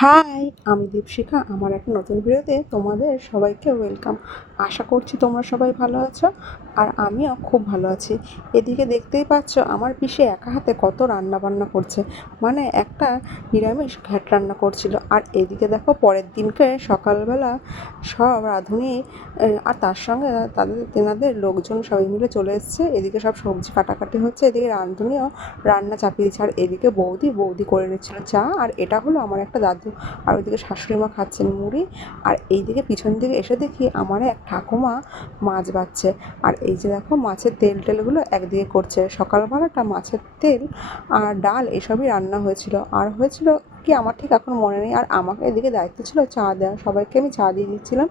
High, আমি দীপশিখা। আমার একটা নতুন ভিডিওতে তোমাদের সবাইকে ওয়েলকাম। আশা করছি তোমরা সবাই ভালো আছো, আর আমিও খুব ভালো আছি। এদিকে দেখতেই পাচ্ছ আমার পিসি একা হাতে কত রান্না বান্না করছে, মানে একটা নিরামিষ ঘ্যাট রান্না করছিল। আর এদিকে দেখো পরের দিনকে সকালবেলা সব রাঁধুনি আর তার সঙ্গে তেনাদের লোকজন সবাই মিলে চলে এসছে। এদিকে সব সবজি কাটাকাটি হচ্ছে, এদিকে রাঁধুনিও রান্না চাপিয়ে দিচ্ছে। আর এদিকে বৌদি বৌদি করে নিচ্ছিল চা, আর এটা হলো আমার একটা দাদু। আর ওইদিকে শাশুড়ি মা খাচ্ছেন মুড়ি। আর এইদিকে পিছন দিকে এসে দেখি আমার এক ঠাকুমা মাছ বাচ্ছে। আর এই যে দেখো মাছের তেল টেলগুলো একদিকে করছে। সকালবেলাটা মাছের তেল আর ডাল এসবই রান্না হয়েছিল। আর হয়েছিল কি আমার ঠিক এখন মনে নেই। আর আমাকে এদিকে দায়িত্ব ছিল চা দেওয়া, সবাইকে আমি চা দিয়ে দিচ্ছিলাম।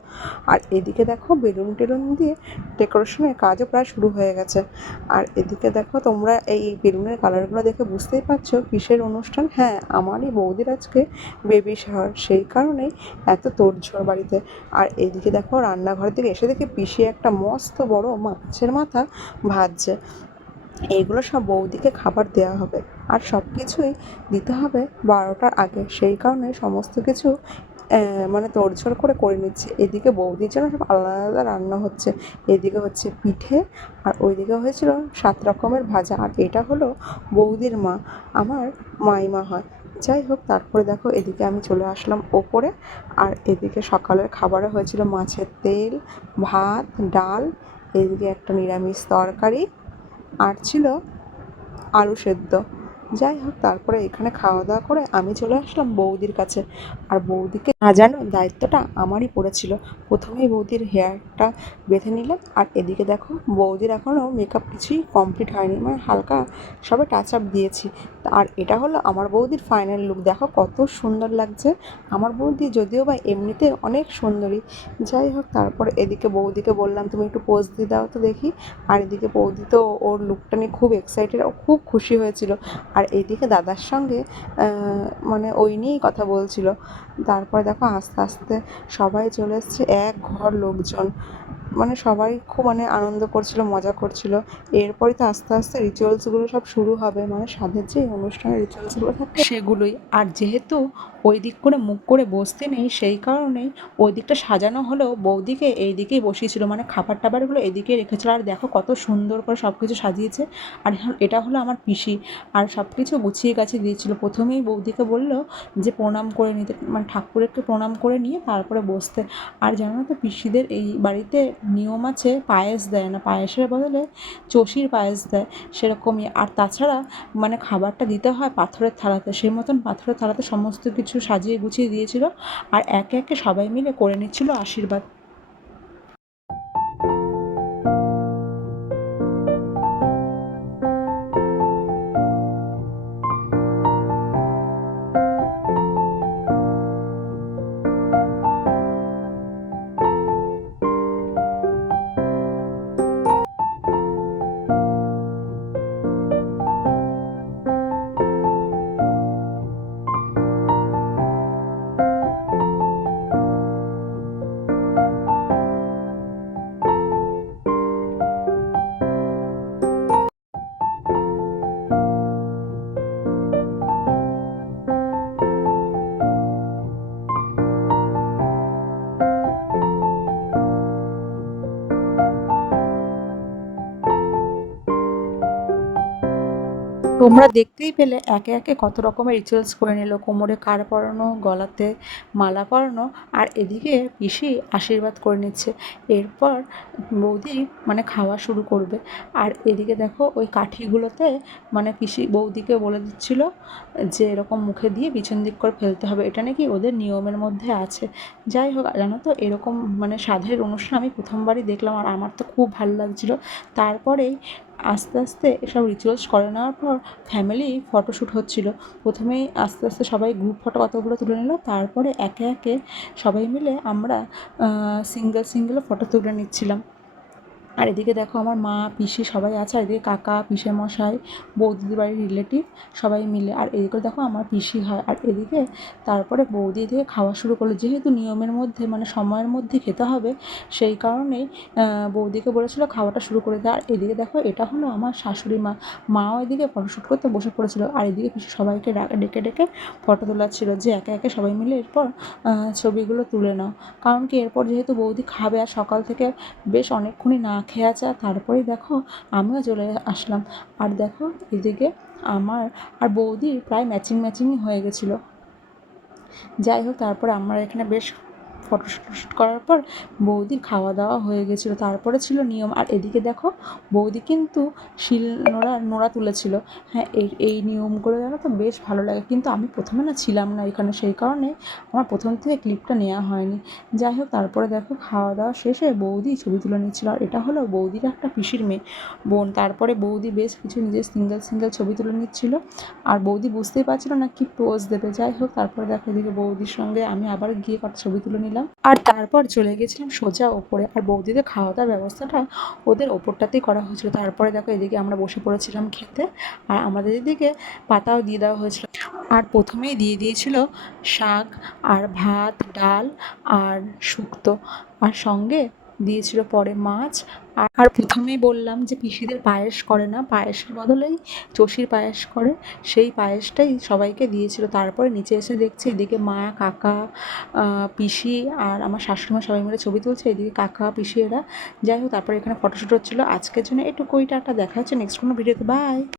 আর এদিকে দেখো বেলুন টেলুন দিয়ে ডেকোরেশনের কাজও প্রায় শুরু হয়ে গেছে। আর এদিকে দেখো তোমরা এই বেলুনের কালারগুলো দেখে বুঝতেই পারছো কিসের অনুষ্ঠান। হ্যাঁ, আমারই বৌদির আজকে বেবি শাওয়ার, সেই কারণেই এত তোড়জোড় বাড়িতে। আর এদিকে দেখো রান্নাঘরের দিকে এসে দেখি পিসি একটা মস্ত বড় মাছের মাথা ভাজছে। এইগুলো সব বৌদিকে খাবার দেওয়া হবে, আর সব কিছুই দিতে হবে 12টার আগে। সেই কারণে সমস্ত কিছু মানে তোড়জোড় করে করে নিচ্ছে। এদিকে বৌদির জন্য সব আলাদা আলাদা রান্না হচ্ছে। এদিকে হচ্ছে পিঠে, আর ওইদিকে হয়েছিল 7 রকমের ভাজা। আর এটা হলো বৌদির মা, আমার মাইমা হয়। যাই হোক, তারপরে দেখো এদিকে আমি চলে আসলাম ওপরে। আর এদিকে সকালের খাবারে হয়েছিল মাছের তেল, ভাত, ডাল, এদিকে একটা নিরামিষ তরকারি, আর ছিল আলু সেদ্ধ। যাই হোক, তারপরে এখানে খাওয়া দাওয়া করে আমি চলে আসলাম বৌদির কাছে। আর বৌদিকে সাজানোর দায়িত্বটা আমারই পড়েছিল। প্রথমেই বৌদির হেয়ারটা বেঁধে নিলাম। আর এদিকে দেখো বৌদির এখনও মেকআপ কিছুই কমপ্লিট হয়নি, মানে হালকা সবে টাচ আপ দিয়েছি। আর এটা হলো আমার বৌদির ফাইনাল লুক। দেখো কত সুন্দর লাগছে। আমার বৌদি যদিও বা এমনিতে অনেক সুন্দরী। যাই হোক, তারপরে এদিকে বৌদিকে বললাম তুমি একটু পোজ দিয়ে দাও তো দেখি। আর এদিকে বৌদি তো ওর লুকটা নিয়ে খুব এক্সাইটেড, ও খুব খুশি হয়েছিল। আর এইদিকে দাদার সঙ্গে মানে ওই নিয়েই কথা বলছিল। তারপরে দেখো আস্তে আস্তে সবাই চলে এসছে, এক ঘর লোকজন, মানে সবাই খুব মানে আনন্দ করছিল, মজা করছিল। এরপরে তো আস্তে আস্তে রিচুয়ালসগুলো সব শুরু হবে, মানে সাধের যে অনুষ্ঠানের রিচুয়ালসগুলো থাকে সেগুলোই। আর যেহেতু ওই দিক করে মুখ করে বসতে নেই, সেই কারণেই ওই দিকটা সাজানো হলেও বৌদিকে এই দিকেই বসিয়েছিল, মানে খাবার টাবারগুলো এদিকেই রেখেছিল। আর দেখো কত সুন্দর করে সব কিছু সাজিয়েছে। আর এটা হলো আমার পিসি, আর সব কিছু গুছিয়ে গাছিয়ে দিয়েছিল। প্রথমেই বৌদিকে বললো যে প্রণাম করে নিতে, মানে ঠাকুরকে প্রণাম করে নিয়ে তারপরে বসতে। আর জানো তো পিসিদের এই বাড়িতে নিয়ম আছে, পায়েস দেয় না, পায়েসের বদলে চষির পায়েস দেয়, সেরকমই। আর তাছাড়া মানে খাবারটা দিতে হয় পাথরের থালাতে, সেই মতন পাথরের থালাতে সমস্ত কিছু সাজিয়ে গুছিয়ে দিয়েছিল। আর একে একে সবাই মিলে করে নিচ্ছিল আশীর্বাদ। তোমরা দেখতেই পেলে একে একে কত রকমের রিচুয়ালস করে নিল। কোমরে কার পরানো, গলাতে মালা পরানো, আর এদিকে পিসি আশীর্বাদ করে নিচ্ছে। এরপর বৌদি মানে খাওয়া শুরু করবে। আর এদিকে দেখো ওই কাঠিগুলোতে মানে পিসি বৌদিকে বলে দিচ্ছিল যে এরকম মুখে দিয়ে পিছন দিক করে ফেলতে হবে, এটা নাকি ওদের নিয়মের মধ্যে আছে। যাই হোক, জানো তো এরকম মানে সাধের অনুষ্ঠান আমি প্রথমবারই দেখলাম, আর আমার তো খুব ভালো লাগছিলো। তারপরেই আস্তে আস্তে এসব রিচুয়ালস করে নেওয়ার পর ফ্যামিলি ফটোশ্যুট হচ্ছিল। প্রথমেই আস্তে আস্তে সবাই গ্রুপ ফটো কতগুলো তুলে নিল, তারপরে একে একে সবাই মিলে আমরা সিঙ্গেল সিঙ্গেলও ফটো তুলে নিচ্ছিলাম। আর এদিকে দেখো আমার মা পিসি সবাই আছে, আর এদিকে কাকা পিসেমশাই বৌদিদের বাড়ির রিলেটিভ সবাই মিলে। আর এদিকে দেখো আমার পিসি হয়। আর এদিকে তারপরে বৌদি এদিকে খাওয়া শুরু করলো, যেহেতু নিয়মের মধ্যে মানে সময়ের মধ্যে খেতে হবে, সেই কারণেই বৌদিকে বলেছিল খাওয়াটা শুরু করে দেয়। আর এদিকে দেখো এটা হলো আমার শাশুড়ি মা, মাও এদিকে ফটোশ্যুট করতে বসে পড়েছিল। আর এদিকে পিসি সবাইকে ডেকে ডেকে ফটো তোলাচ্ছিল, যে একে একে সবাই মিলে এরপর ছবিগুলো তুলে নাও। কারণ কি এরপর যেহেতু বৌদি খাবে, আর সকাল থেকে বেশ অনেকক্ষণই না খেয়ে আছে। আর তারপরেই দেখো আমিও চলে আসলাম। আর দেখো এদিকে আমার আর বৌদির প্রায় ম্যাচিং ম্যাচিংই হয়ে গেছিলো। যাই হোক তারপরে আমরা এখানে বেশ ফটোশ্যুট করার পর বৌদির খাওয়া দাওয়া হয়ে গেছিলো। তারপরে ছিল নিয়ম। আর এদিকে দেখো বৌদি কিন্তু শিল নোড়া তুলেছিল। হ্যাঁ, এই নিয়মগুলো জানো তো বেশ ভালো লাগে, কিন্তু আমি প্রথমে না ছিলাম না এখানে, সেই কারণে আমার প্রথম থেকে ক্লিপটা নেওয়া হয়নি। যাই হোক তারপরে দেখো খাওয়া দাওয়া শেষে বৌদি ছবি তুলে নিচ্ছিল। আর এটা হলো বৌদির একটা পিসির মেয়ে বোন। তারপরে বৌদি বেশ কিছু নিজের সিঙ্গেল ছবি তুলে নিচ্ছিল, আর বৌদি বুঝতেই পারছিল না কি পোজ দেবে। যাই হোক তারপরে দেখো এদিকে বৌদির সঙ্গে আমি আবার গিয়ে কটা ছবি তুলে নিলাম। আর তারপর চলে গেছিলাম সোজা ওপরে। আর বৌদিদের খাওয়া দাওয়ার ব্যবস্থাটা ওদের ওপরটাতেই করা হয়েছিল। তারপরে দেখো এদিকে আমরা বসে পড়েছিলাম খেতে, আর আমাদের এদিকে পাতাও দিয়ে দেওয়া হয়েছিল। আর প্রথমেই দিয়ে দিয়েছিল শাক আর ভাত, ডাল আর শুক্তো, আর সঙ্গে দিয়েছিল পরে মাছ। আর প্রথমেই বললাম যে পিসিদের পায়েস করে না, পায়েসের বদলেই চষির পায়েস করে, সেই পায়েসটাই সবাইকে দিয়েছিল। তারপরে নিচে এসে দেখছি এদিকে মা, কাকা, পিসি আর আমার শাশুড়ি মা সবাই মিলে ছবি তুলছে, এদিকে কাকা পিসি এরা। যাই হোক তারপরে এখানে ফটোশ্যুট হচ্ছিলো। আজকের জন্য এটুকুই, টাটা, দেখা হচ্ছে নেক্সট কোনো ভিডিওতে, বাই।